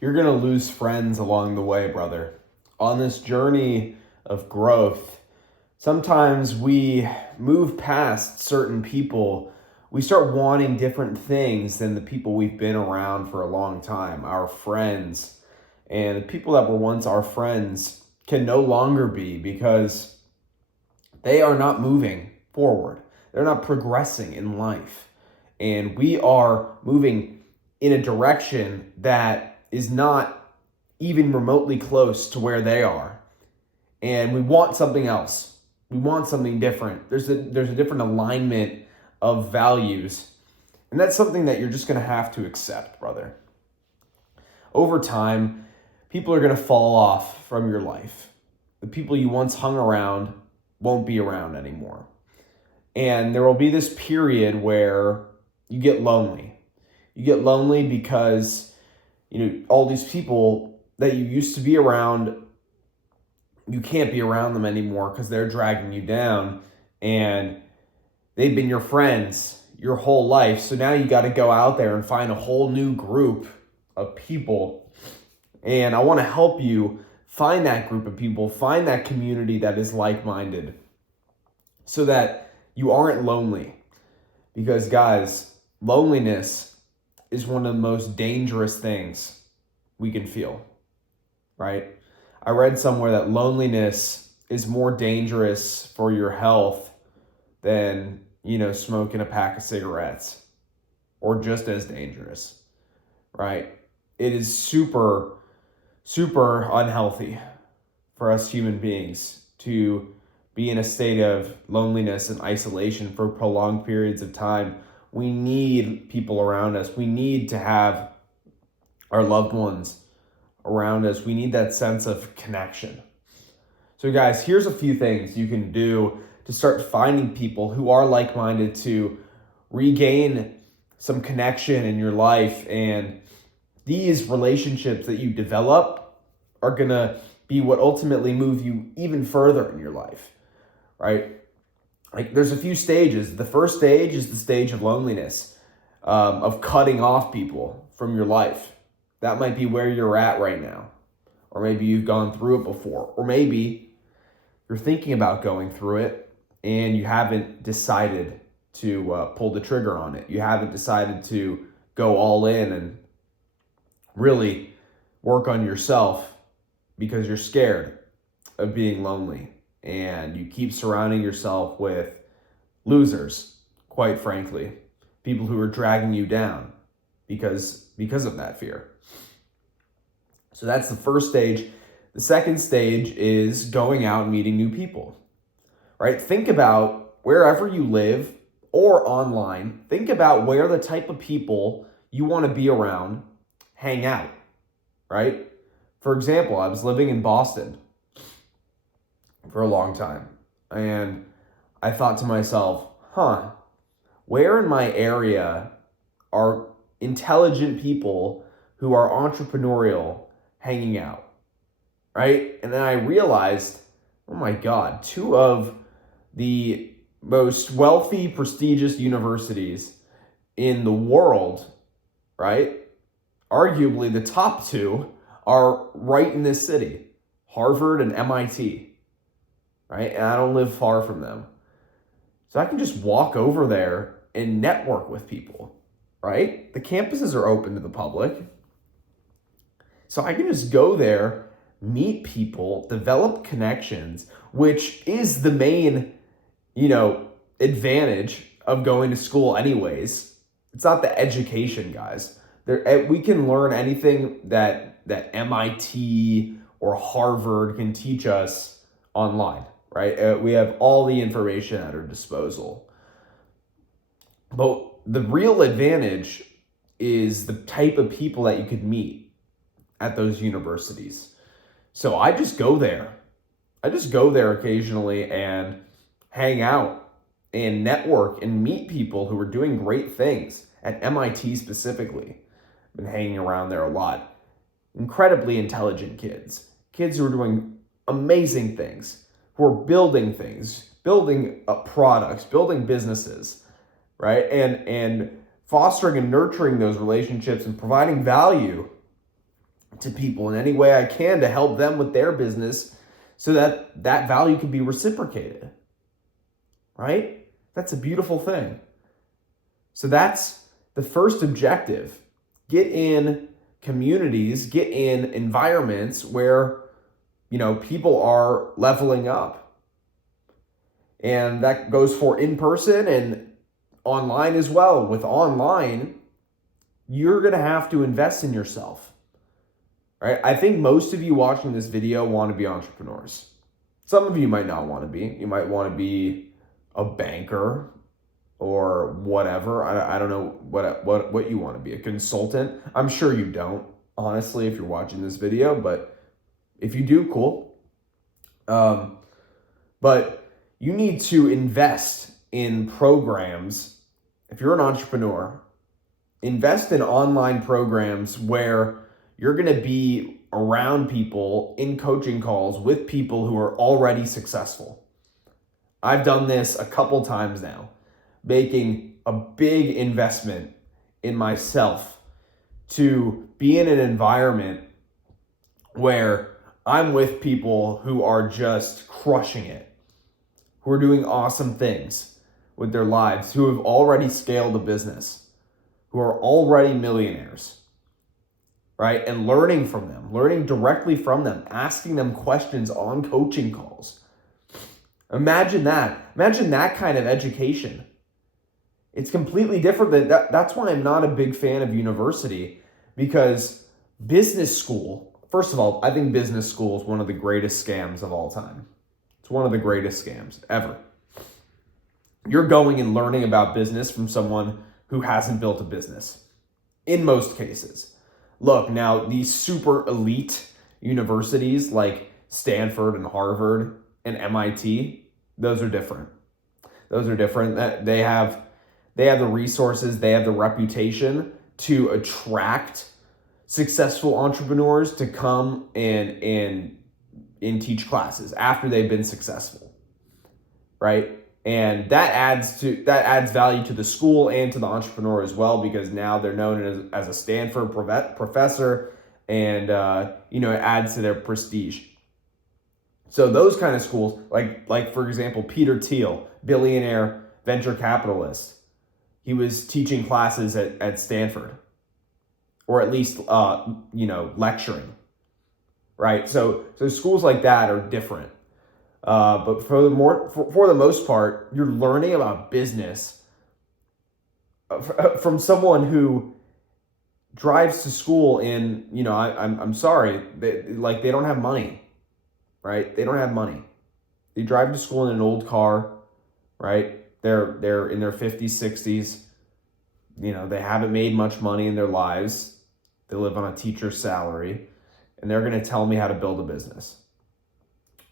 You're going to lose friends along the way, brother. On this journey of growth, sometimes we move past certain people. We start wanting different things than the people we've been around for a long time, our friends. And the people that were once our friends can no longer be because they are not moving forward. They're not progressing in life. And we are moving in a direction that is not even remotely close to where they are. And we want something else. We want something different. There's a different alignment of values. And that's something that you're just going to have to accept, brother. Over time, people are going to fall off from your life. The people you once hung around won't be around anymore. And there will be this period where you get lonely. You get lonely because, all these people that you used to be around, you can't be around them anymore because they're dragging you down and they've been your friends your whole life. So now you got to go out there and find a whole new group of people. And I want to help you find that group of people, find that community that is like-minded so that you aren't lonely. Because guys, loneliness is one of the most dangerous things we can feel, right? I read somewhere that loneliness is more dangerous for your health than, smoking a pack of cigarettes, or just as dangerous, right? It is super, super unhealthy for us human beings to be in a state of loneliness and isolation for prolonged periods of time. We need people around us. We need to have our loved ones around us. We need that sense of connection. So guys, here's a few things you can do to start finding people who are like-minded to regain some connection in your life. And these relationships that you develop are going to be what ultimately move you even further in your life, right? Like there's a few stages. The first stage is the stage of loneliness, of cutting off people from your life. That might be where you're at right now. Or maybe you've gone through it before. Or maybe you're thinking about going through it and you haven't decided to pull the trigger on it. You haven't decided to go all in and really work on yourself because you're scared of being lonely. And you keep surrounding yourself with losers, quite frankly. People who are dragging you down because of that fear. So that's the first stage. The second stage is going out and meeting new people, right? Think about wherever you live or online, think about where the type of people you want to be around hang out, right? For example, I was living in Boston for a long time, and I thought to myself, where in my area are intelligent people who are entrepreneurial hanging out, right? And then I realized, oh my God, two of the most wealthy, prestigious universities in the world, right? Arguably the top two are right in this city, Harvard and MIT, right? And I don't live far from them. So I can just walk over there and network with people, right? The campuses are open to the public. So I can just go there, meet people, develop connections, which is the main, advantage of going to school anyways. It's not the education, guys. We can learn anything that MIT or Harvard can teach us online, right? We have all the information at our disposal. But the real advantage is the type of people that you could meet at those universities. So I just go there. I just go there occasionally and hang out and network and meet people who are doing great things at MIT specifically. I've been hanging around there a lot. Incredibly intelligent kids who are doing amazing things, who are building things, building products, building businesses, right? And fostering and nurturing those relationships and providing value to people in any way I can to help them with their business so that that value can be reciprocated, right? That's a beautiful thing. So that's the first objective. Get in communities, get in environments where, people are leveling up. And that goes for in person and online as well. With online, you're going to have to invest in yourself, right? I think most of you watching this video want to be entrepreneurs. Some of you might not want to be. You might want to be a banker or whatever. I don't know what you want to be, a consultant. I'm sure you don't, honestly, if you're watching this video, but if you do, cool. But you need to invest in programs. If you're an entrepreneur, invest in online programs where you're going to be around people in coaching calls with people who are already successful. I've done this a couple times now, making a big investment in myself to be in an environment where I'm with people who are just crushing it, who are doing awesome things with their lives, who have already scaled a business, who are already millionaires, right? And learning from them, learning directly from them, asking them questions on coaching calls. Imagine that. Imagine that kind of education. It's completely different than that. That's why I'm not a big fan of university, because business school, first of all, I think business school is one of the greatest scams of all time. It's one of the greatest scams ever. You're going and learning about business from someone who hasn't built a business in most cases. Look, now these super elite universities like Stanford and Harvard and MIT, those are different. Those are different. They have the resources, they have the reputation to attract successful entrepreneurs to come and teach classes after they've been successful, right? And that adds value to the school and to the entrepreneur as well, because now they're known as a Stanford professor, and it adds to their prestige. So those kind of schools, like for example, Peter Thiel, billionaire venture capitalist, he was teaching classes at Stanford, or at least lecturing, right? So schools like that are different. But for the most part, you're learning about business from someone who drives to school in, I'm sorry, they don't have money, right? They don't have money. They drive to school in an old car, right? They're in their 50s, 60s. They haven't made much money in their lives. They live on a teacher's salary, and they're going to tell me how to build a business.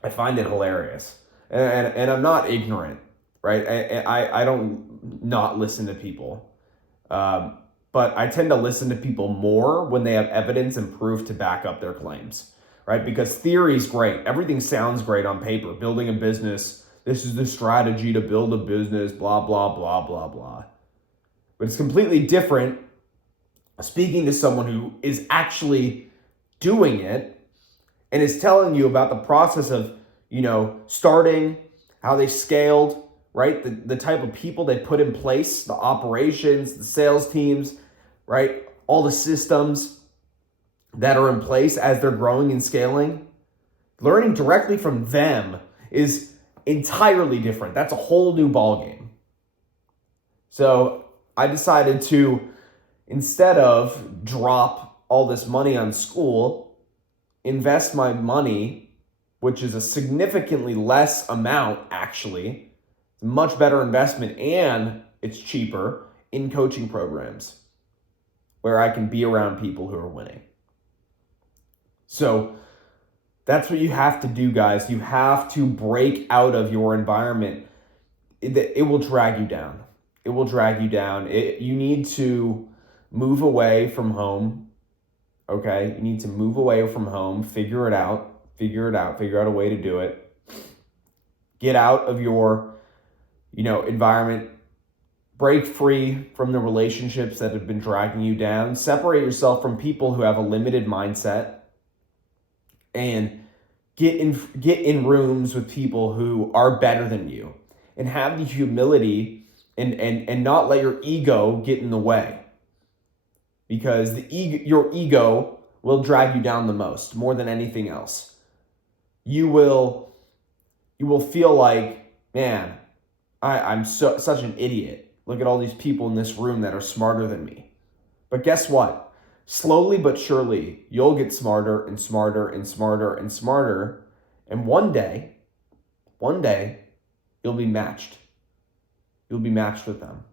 I find it hilarious, and I'm not ignorant, right? I don't not listen to people, but I tend to listen to people more when they have evidence and proof to back up their claims, right? Because theory is great. Everything sounds great on paper. Building a business, this is the strategy to build a business, blah, blah, blah, blah, blah. But it's completely different speaking to someone who is actually doing it and is telling you about the process of, starting, how they scaled, right? The type of people they put in place, the operations, the sales teams, right? All the systems that are in place as they're growing and scaling. Learning directly from them is entirely different. That's a whole new ballgame. So I decided to, instead of drop all this money on school, invest my money, which is a significantly less amount, actually, much better investment, and it's cheaper, in coaching programs where I can be around people who are winning. So that's what you have to do, guys. You have to break out of your environment. It will drag you down. It will drag you down. You need to move away from home. Okay, you need to move away from home, figure out a way to do it. Get out of your, environment, Break free from the relationships that have been dragging you down. Separate yourself from people who have a limited mindset, and get in rooms with people who are better than you, and have the humility and not let your ego get in the way, because your ego will drag you down the most, more than anything else. You will feel like, man, I'm such an idiot. Look at all these people in this room that are smarter than me. But guess what? Slowly but surely, you'll get smarter and smarter and smarter and smarter. And one day, you'll be matched. You'll be matched with them.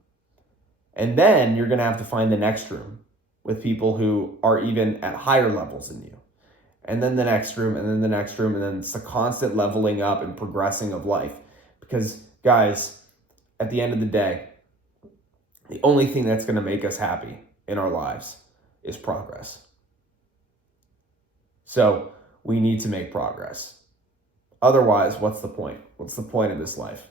And then you're going to have to find the next room with people who are even at higher levels than you. And then the next room, and then the next room, and then it's a constant leveling up and progressing of life. Because, guys, at the end of the day, the only thing that's going to make us happy in our lives is progress. So we need to make progress. Otherwise, what's the point? What's the point of this life?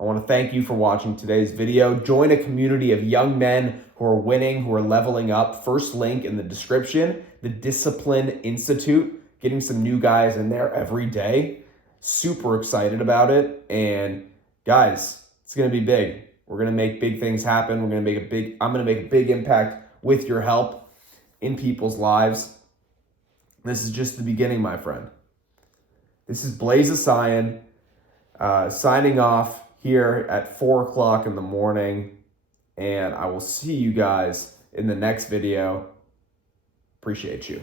I want to thank you for watching today's video. Join a community of young men who are winning, who are leveling up. First link in the description, the Discipline Institute, getting some new guys in there every day. Super excited about it. And guys, it's going to be big. We're going to make big things happen. I'm going to make a big impact with your help in people's lives. This is just the beginning, my friend. This is Blaze of Sion, signing off here at 4 o'clock in the morning. And I will see you guys in the next video. Appreciate you.